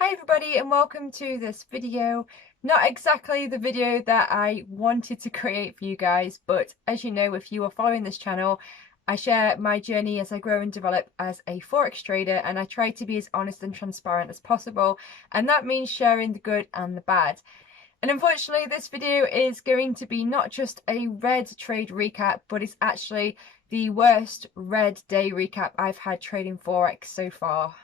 Hi everybody and welcome to this video. Not exactly the video that I wanted to create for you guys, but as you know, if you are following this channel, I share my journey as I grow and develop as a Forex trader, and I try to be as honest and transparent as possible, and that means sharing the good and the bad. And unfortunately, this video is going to be not just a red trade recap, but it's actually the worst red day recap I've had trading Forex so far.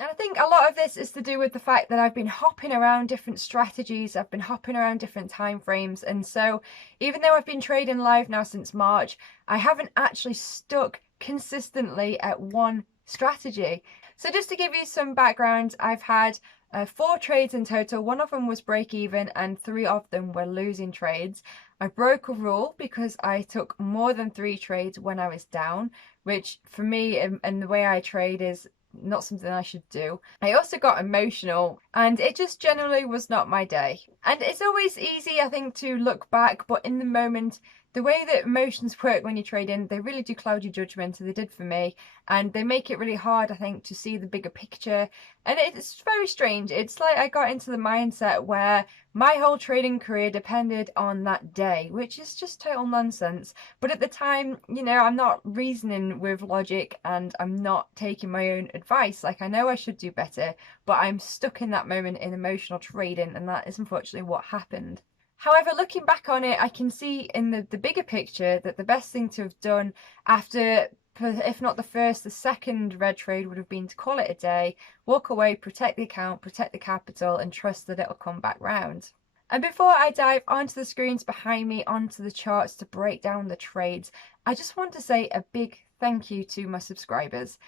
And I think a lot of this is to do with the fact that I've been hopping around different strategies, I've been hopping around different time frames, and so even though I've been trading live now since March, I haven't actually stuck consistently at one strategy. So just to give you some background, I've had 4 trades in total. One of them was break even and 3 of them were losing trades. I broke a rule because I took more than 3 trades when I was down, which for me and the way I trade is not something I should do. I also got emotional and it just generally was not my day. And it's always easy, I think, to look back, but in the moment, the way that emotions work when you trade in, they really do cloud your judgment, and they did for me, and they make it really hard, I think, to see the bigger picture. And it's very strange. It's like I got into the mindset where my whole trading career depended on that day, which is just total nonsense. But at the time, you know, I'm not reasoning with logic and I'm not taking my own advice. Like, I know I should do better, but I'm stuck in that moment in emotional trading, and that is unfortunately what happened. However, looking back on it, I can see in the bigger picture that the best thing to have done after, if not the first, the second red trade would have been to call it a day, walk away, protect the account, protect the capital, and trust that it'll come back round. And before I dive onto the screens behind me, onto the charts to break down the trades, I just want to say a big thank you to my subscribers.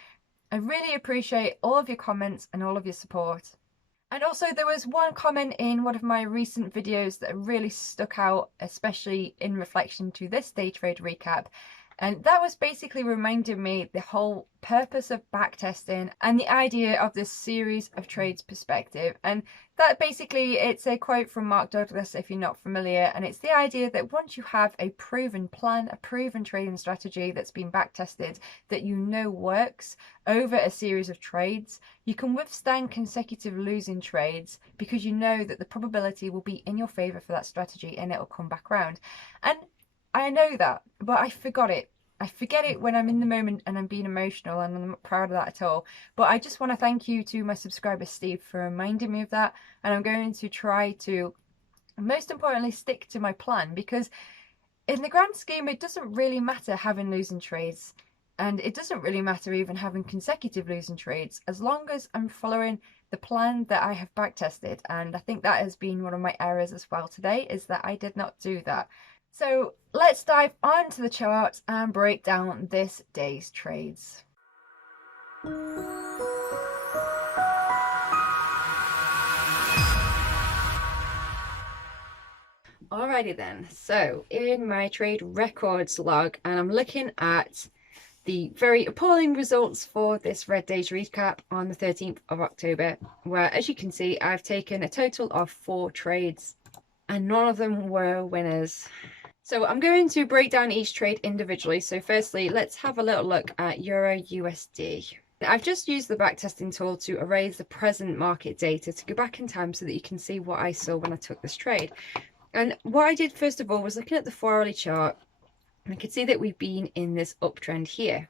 I really appreciate all of your comments and all of your support. And also there was one comment in one of my recent videos that really stuck out, especially in reflection to this day trade recap. And that was basically reminding me the whole purpose of backtesting and the idea of this series of trades perspective. And that basically, it's a quote from Mark Douglas, if you're not familiar, and it's the idea that once you have a proven plan, a proven trading strategy that's been backtested, that you know works over a series of trades, you can withstand consecutive losing trades because you know that the probability will be in your favor for that strategy and it'll come back around. And I know that, but I forgot it. I forget it when I'm in the moment and I'm being emotional, and I'm not proud of that at all. But I just want to thank you to my subscriber Steve for reminding me of that, and I'm going to try to, most importantly, stick to my plan, because in the grand scheme it doesn't really matter having losing trades, and it doesn't really matter even having consecutive losing trades, as long as I'm following the plan that I have backtested. And I think that has been one of my errors as well today, is that I did not do that. So let's dive onto the chart and break down this day's trades. Alrighty then, so in my trade records log, and I'm looking at the very appalling results for this red days recap on the 13th of October, where, as you can see, I've taken a total of 4 trades and none of them were winners. So I'm going to break down each trade individually. So firstly, let's have a little look at Euro USD. I've just used the backtesting tool to erase the present market data to go back in time so that you can see what I saw when I took this trade. And what I did first of all was looking at the 4-hourly chart, and I could see that we've been in this uptrend here.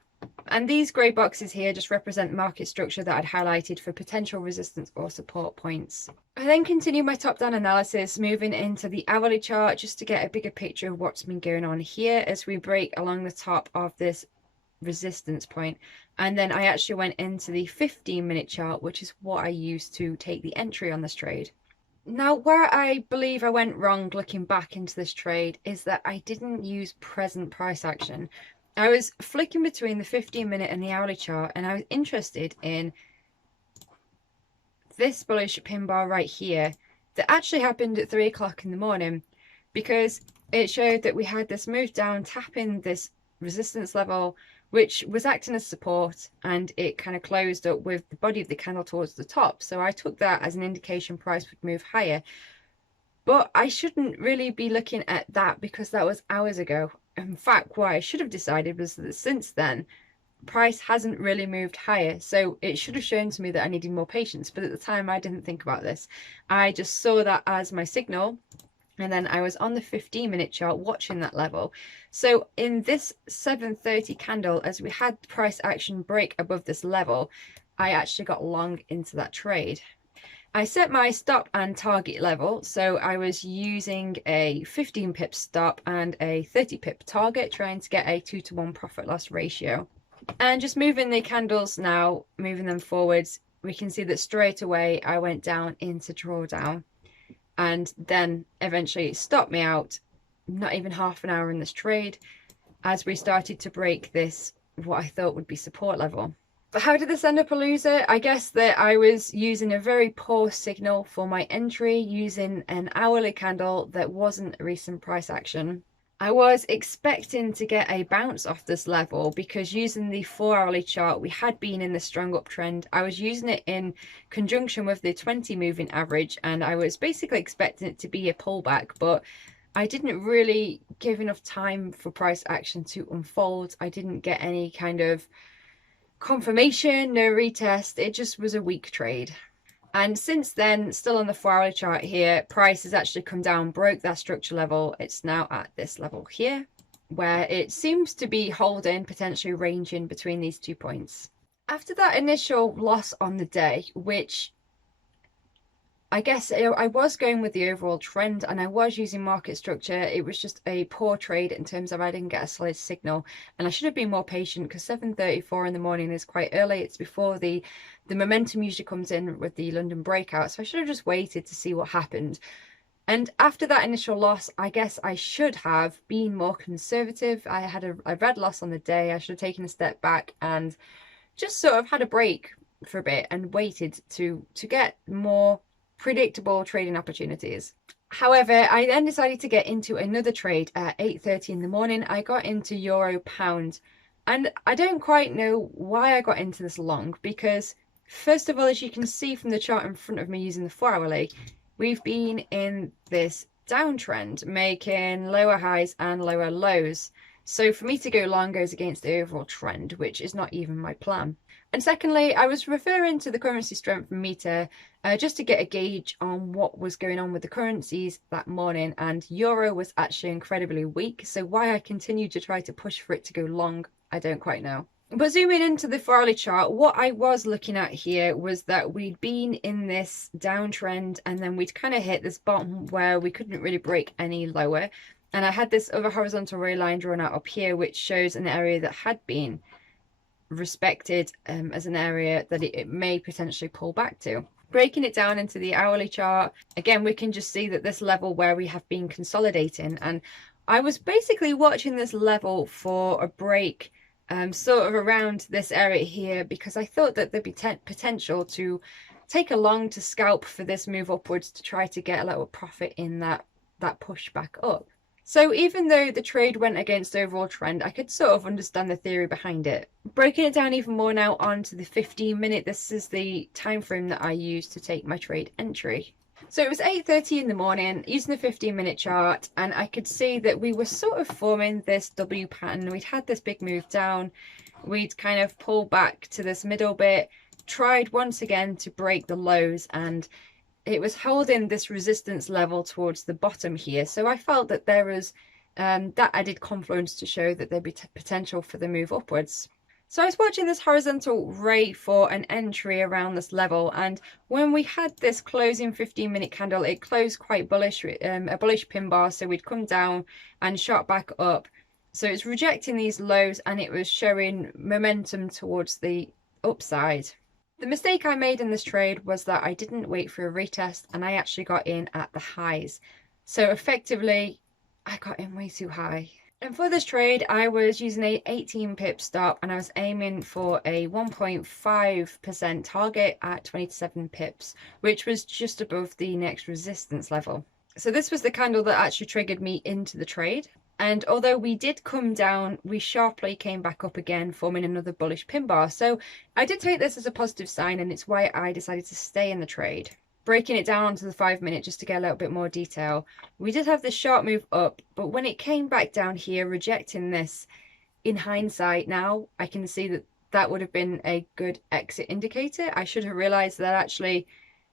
And these grey boxes here just represent market structure that I'd highlighted for potential resistance or support points. I then continue my top-down analysis, moving into the hourly chart just to get a bigger picture of what's been going on here as we break along the top of this resistance point. And then I actually went into the 15-minute chart, which is what I used to take the entry on this trade. Now, where I believe I went wrong looking back into this trade is that I didn't use present price action. I was flicking between the 15-minute and the hourly chart, and I was interested in this bullish pin bar right here that actually happened at 3 o'clock in the morning, because it showed that we had this move down, tapping this resistance level, which was acting as support, and it kind of closed up with the body of the candle towards the top. So I took that as an indication price would move higher. But I shouldn't really be looking at that because that was hours ago. In fact, what I should have decided was that since then, price hasn't really moved higher, so it should have shown to me that I needed more patience, but at the time I didn't think about this. I just saw that as my signal, and then I was on the 15-minute chart watching that level. So in this 7:30 candle, as we had price action break above this level, I actually got long into that trade. I set my stop and target level, so I was using a 15 pip stop and a 30 pip target, trying to get a 2-to-1 profit loss ratio. And just moving the candles now, moving them forwards, we can see that straight away I went down into drawdown, and then eventually it stopped me out, not even half an hour in this trade, as we started to break this, what I thought would be support level. But how did this end up a loser? I guess that I was using a very poor signal for my entry, using an hourly candle that wasn't recent price action. I was expecting to get a bounce off this level because using the 4-hourly chart, we had been in the strong uptrend. I was using it in conjunction with the 20 moving average, and I was basically expecting it to be a pullback, but I didn't really give enough time for price action to unfold. I didn't get any kind of confirmation, no retest. It just was a weak trade. And since then, still on the 4-hourly chart here, price has actually come down, broke that structure level. It's now at this level here, where it seems to be holding, potentially ranging between these 2 points. After that initial loss on the day, which I guess I was going with the overall trend and I was using market structure, it was just a poor trade in terms of I didn't get a solid signal, and I should have been more patient because 7:34 in the morning is quite early. It's before the momentum usually comes in with the London breakout, so I should have just waited to see what happened. And after that initial loss, I guess I should have been more conservative. I had a red loss on the day. I should have taken a step back and just sort of had a break for a bit and waited to get more predictable trading opportunities. However, I then decided to get into another trade at 8:30 in the morning. I got into euro pound, and I don't quite know why I got into this long, because first of all, as you can see from the chart in front of me using the 4-hourly, we've been in this downtrend, making lower highs and lower lows. So for me to go long goes against the overall trend, which is not even my plan. And secondly, I was referring to the currency strength meter just to get a gauge on what was going on with the currencies that morning, and euro was actually incredibly weak. So why I continued to try to push for it to go long, I don't quite know. But zooming into the 4-hourly chart, what I was looking at here was that we'd been in this downtrend and then we'd kind of hit this bottom where we couldn't really break any lower. And I had this other horizontal ray line drawn out up here, which shows an area that had been respected as an area that it may potentially pull back to. Breaking it down into the hourly chart, again, we can just see that this level where we have been consolidating, and I was basically watching this level for a break sort of around this area here, because I thought that there'd be potential to take a long to scalp for this move upwards to try to get a little profit in that push back up. So even though the trade went against the overall trend, I could sort of understand the theory behind it. Breaking it down even more now onto the 15-minute, this is the time frame that I used to take my trade entry. So it was 8:30 in the morning, using the 15-minute chart, and I could see that we were sort of forming this W pattern. We'd had this big move down, we'd kind of pulled back to this middle bit, tried once again to break the lows, and it was holding this resistance level towards the bottom here. So I felt that there was that added confluence to show that there'd be potential for the move upwards. So I was watching this horizontal ray for an entry around this level, and when we had this closing 15-minute candle, it closed quite bullish, a bullish pin bar, so we'd come down and shot back up. So it's rejecting these lows and it was showing momentum towards the upside. The mistake I made in this trade was that I didn't wait for a retest and I actually got in at the highs. So effectively, I got in way too high. And for this trade, I was using a 18 pip stop and I was aiming for a 1.5% target at 27 pips, which was just above the next resistance level. So this was the candle that actually triggered me into the trade. And although we did come down, we sharply came back up again, forming another bullish pin bar. So I did take this as a positive sign, and it's why I decided to stay in the trade. Breaking it down onto the 5-minute just to get a little bit more detail, we did have this sharp move up, but when it came back down here, rejecting this, in hindsight now, I can see that that would have been a good exit indicator. I should have realized that actually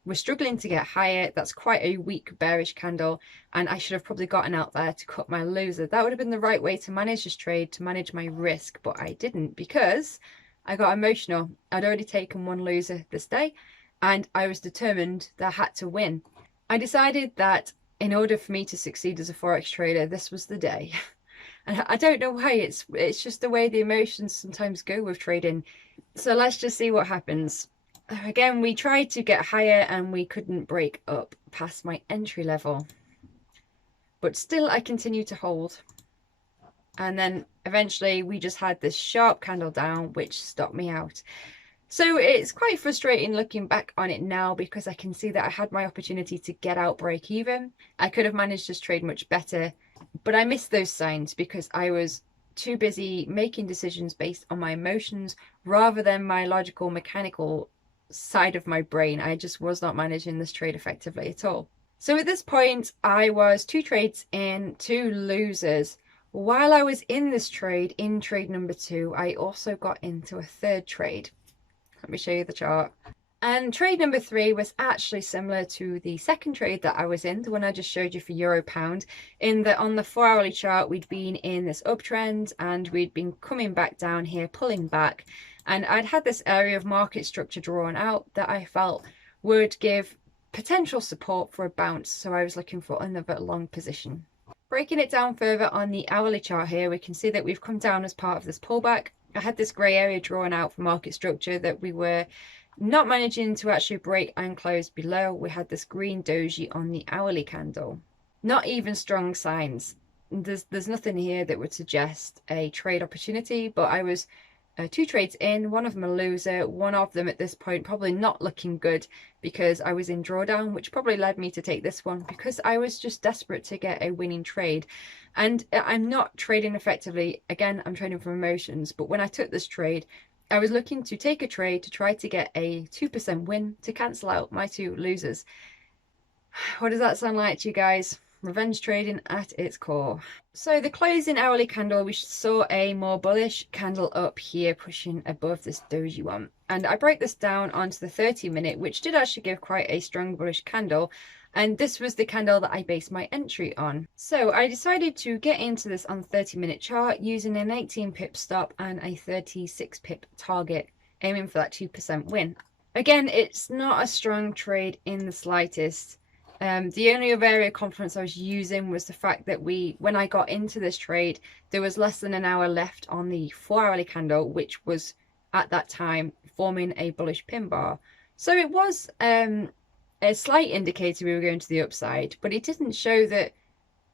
we're struggling to get higher. That's quite a weak bearish candle, and I should have probably gotten out there to cut my loser. That would have been the right way to manage this trade, to manage my risk, but I didn't because I got emotional. I'd already taken one loser this day, and I was determined that I had to win. I decided that in order for me to succeed as a Forex trader, this was the day. And I don't know why, it's just the way the emotions sometimes go with trading. So let's just see what happens. Again, we tried to get higher and we couldn't break up past my entry level. But still I continued to hold. And then eventually we just had this sharp candle down, which stopped me out. So it's quite frustrating looking back on it now, because I can see that I had my opportunity to get out break even. I could have managed this trade much better, but I missed those signs because I was too busy making decisions based on my emotions rather than my logical, mechanical side of my brain. I just was not managing this trade effectively at all. So at this point, I was 2 trades in, 2 losers. While I was in this trade, in trade number 2, I also got into a 3rd trade. Let me show you the chart. And trade number 3 was actually similar to the 2nd trade that I was in, the one I just showed you for Euro Pound, in that on the 4-hourly chart we'd been in this uptrend and we'd been coming back down here, pulling back, and I'd had this area of market structure drawn out that I felt would give potential support for a bounce, so I was looking for another long position. Breaking it down further on the hourly chart here, we can see that we've come down as part of this pullback. I had this grey area drawn out for market structure that we were not managing to actually break and close below. We had this green doji on the hourly candle. Not even strong signs. There's nothing here that would suggest a trade opportunity, but I was 2 trades in, one of them a loser, one of them at this point probably not looking good because I was in drawdown, which probably led me to take this one because I was just desperate to get a winning trade. And I'm not trading effectively. Again, I'm trading from emotions, but when I took this trade, I was looking to take a trade to try to get a 2% win to cancel out my 2 losers. What does that sound like to you guys? Revenge trading at its core. So the closing hourly candle, we saw a more bullish candle up here pushing above this doji one, and I broke this down onto the 30-minute, which did actually give quite a strong bullish candle, and this was the candle that I based my entry on. So I decided to get into this on the 30-minute chart using an 18 pip stop and a 36 pip target, aiming for that 2% win. Again, it's not a strong trade in the slightest. The only other area of confidence I was using was the fact that when I got into this trade, there was less than an hour left on the 4-hourly candle, which was at that time forming a bullish pin bar. So it was a slight indicator we were going to the upside, but it didn't show that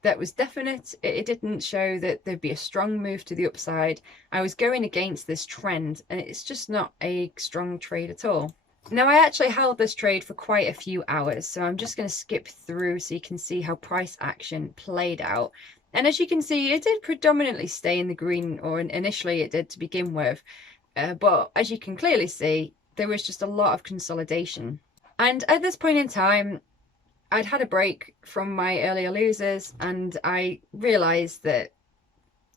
that was definite. It didn't show that there'd be a strong move to the upside. I was going against this trend, and it's just not a strong trade at all. Now, I actually held this trade for quite a few hours, so I'm just going to skip through so you can see how price action played out. And as you can see, it did predominantly stay in the green, or initially it did to begin with. But as you can clearly see, there was just a lot of consolidation. And at this point in time, I'd had a break from my earlier losers, and I realised that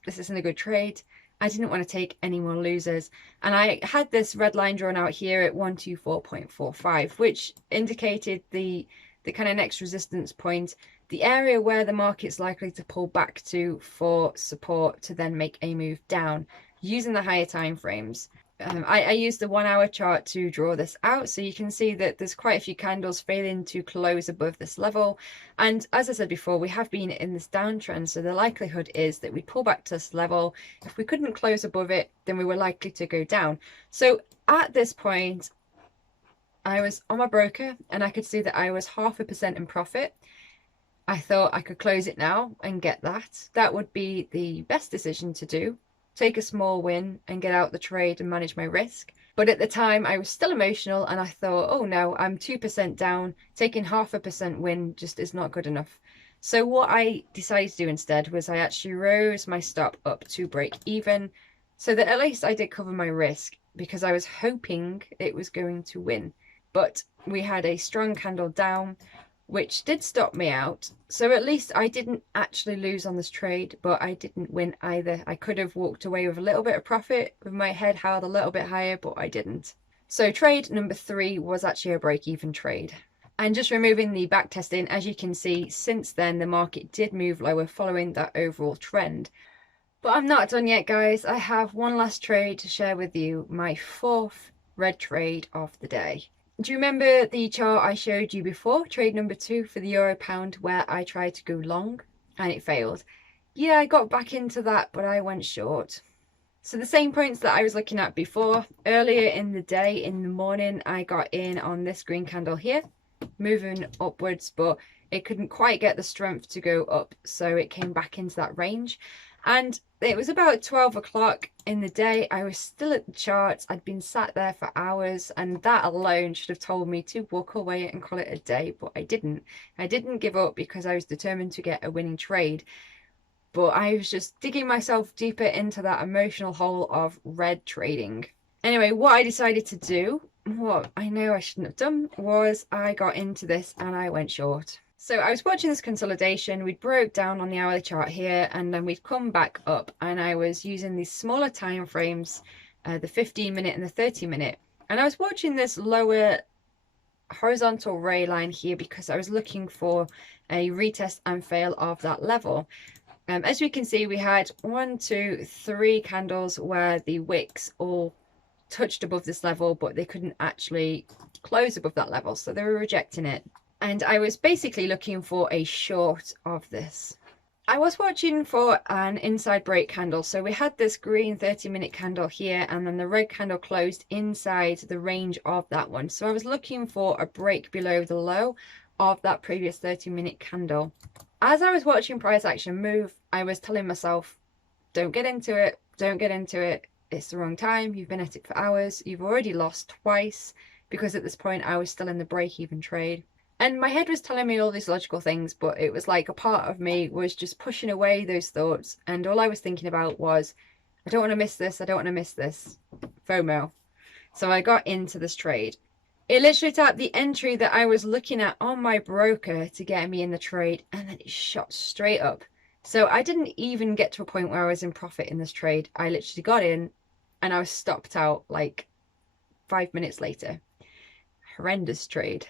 this isn't a good trade. I didn't want to take any more losers, and I had this red line drawn out here at 124.45, which indicated the kind of next resistance point, the area where the market's likely to pull back to for support to then make a move down using the higher time frames. I used the 1-hour chart to draw this out, so you can see that there's quite a few candles failing to close above this level, and as I said before, we have been in this downtrend, so the likelihood is that we pull back to this level. If we couldn't close above it, then we were likely to go down. So at this point, I was on my broker and I could see that I was 0.5% in profit. I thought I could close it now and get that. That would be the best decision to do. Take a small win and get out the trade and manage my risk. But at the time I was still emotional, and I thought, oh no, I'm 2% down, taking 0.5% win just is not good enough. So what I decided to do instead was I actually rose my stop up to break even, so that at least I did cover my risk, because I was hoping it was going to win. But we had a strong candle down, which did stop me out. So at least I didn't actually lose on this trade, but I didn't win either. I could have walked away with a little bit of profit with my head held a little bit higher, but I didn't. So trade number 3 was actually a break-even trade. And just removing the back testing, as you can see, since then the market did move lower following that overall trend. But I'm not done yet, guys. I have one last trade to share with you, my 4th red trade of the day. Do you remember the chart I showed you before, trade number 2 for the euro pound, where I tried to go long and it failed? Yeah, I got back into that, but I went short. So the same points that I was looking at before, earlier in the day, in the morning, I got in on this green candle here, moving upwards, but it couldn't quite get the strength to go up, so it came back into that range. And it was about 12 o'clock in the day. I was still at the charts. I'd been sat there for hours, and that alone should have told me to walk away and call it a day, but I didn't. I didn't give up because I was determined to get a winning trade, but I was just digging myself deeper into that emotional hole of red trading. Anyway, what I decided to do, what I know I shouldn't have done, was I got into this and I went short. So I was watching this consolidation, we'd broke down on the hourly chart here, and then we'd come back up, and I was using these smaller time frames, the 15-minute and the 30-minute. And I was watching this lower horizontal ray line here because I was looking for a retest and fail of that level. As we can see, we had 1, 2, 3 candles where the wicks all touched above this level, but they couldn't actually close above that level, so they were rejecting it. And I was basically looking for a short of this. I was watching for an inside break candle. So we had this green 30-minute candle here, and then the red candle closed inside the range of that one. So I was looking for a break below the low of that previous 30-minute candle. As I was watching price action move, I was telling myself, don't get into it, don't get into it. It's the wrong time. You've been at it for hours. You've already lost twice, because at this point I was still in the break-even trade. And my head was telling me all these logical things, but it was like a part of me was just pushing away those thoughts. And all I was thinking about was, I don't want to miss this. I don't want to miss this. FOMO. So I got into this trade. It literally tapped the entry that I was looking at on my broker to get me in the trade, and then it shot straight up. So I didn't even get to a point where I was in profit in this trade. I literally got in and I was stopped out like 5 minutes later. Horrendous trade.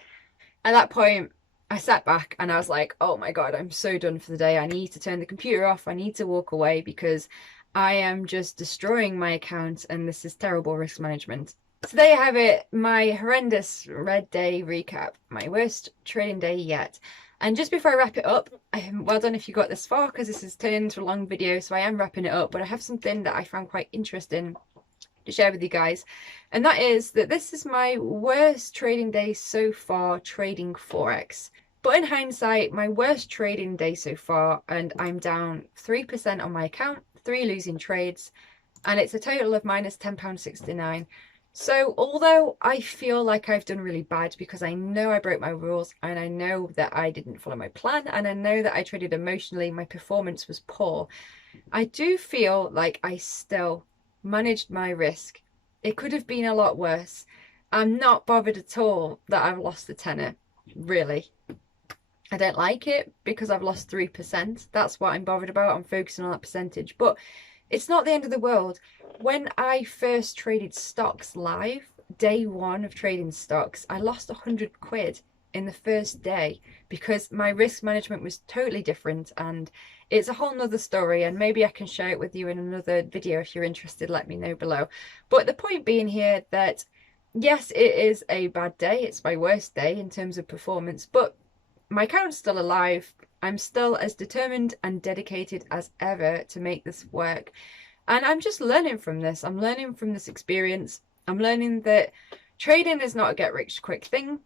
At that point, I sat back and I was like, oh my God, I'm so done for the day. I need to turn the computer off. I need to walk away because I am just destroying my account and this is terrible risk management. So there you have it, my horrendous red day recap, my worst trading day yet. And just before I wrap it up, well done if you got this far, because this has turned into a long video, so I am wrapping it up, but I have something that I found quite interesting to share with you guys, and that is that this is my worst trading day so far trading Forex. But in hindsight, my worst trading day so far, and I'm down 3% on my account, 3 losing trades, and it's a total of minus £10.69. So although I feel like I've done really bad because I know I broke my rules and I know that I didn't follow my plan and I know that I traded emotionally, my performance was poor, I do feel like I still managed my risk. It could have been a lot worse. I'm not bothered at all that I've lost a tenner, really. I don't like it because I've lost 3%. That's what I'm bothered about. I'm focusing on that percentage. But it's not the end of the world. When I first traded stocks live, day 1 of trading stocks, I lost 100 quid in the first day because my risk management was totally different, and it's a whole nother story, and maybe I can share it with you in another video. If you're interested, let me know below. But the point being here that yes, it is a bad day. It's my worst day in terms of performance, but my account's still alive. I'm still as determined and dedicated as ever to make this work. And I'm just learning from this. I'm learning from this experience. I'm learning that trading is not a get rich quick thing.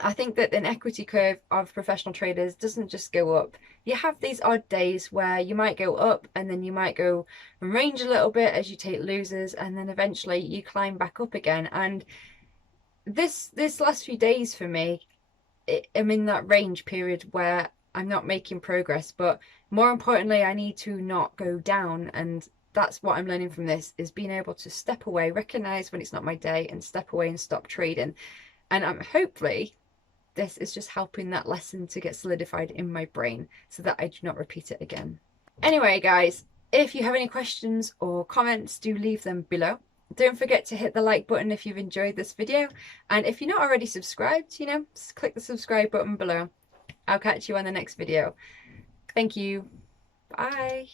I think that an equity curve of professional traders doesn't just go up. You have these odd days where you might go up and then you might go and range a little bit as you take losers, and then eventually you climb back up again. And this last few days for me, I'm in that range period where I'm not making progress, but more importantly, I need to not go down. And that's what I'm learning from this, is being able to step away, recognize when it's not my day, and step away and stop trading. And I'm hopefully this is just helping that lesson to get solidified in my brain so that I do not repeat it again. Anyway, guys, if you have any questions or comments, do leave them below. Don't forget to hit the like button if you've enjoyed this video. And if you're not already subscribed, you know, just click the subscribe button below. I'll catch you on the next video. Thank you. Bye.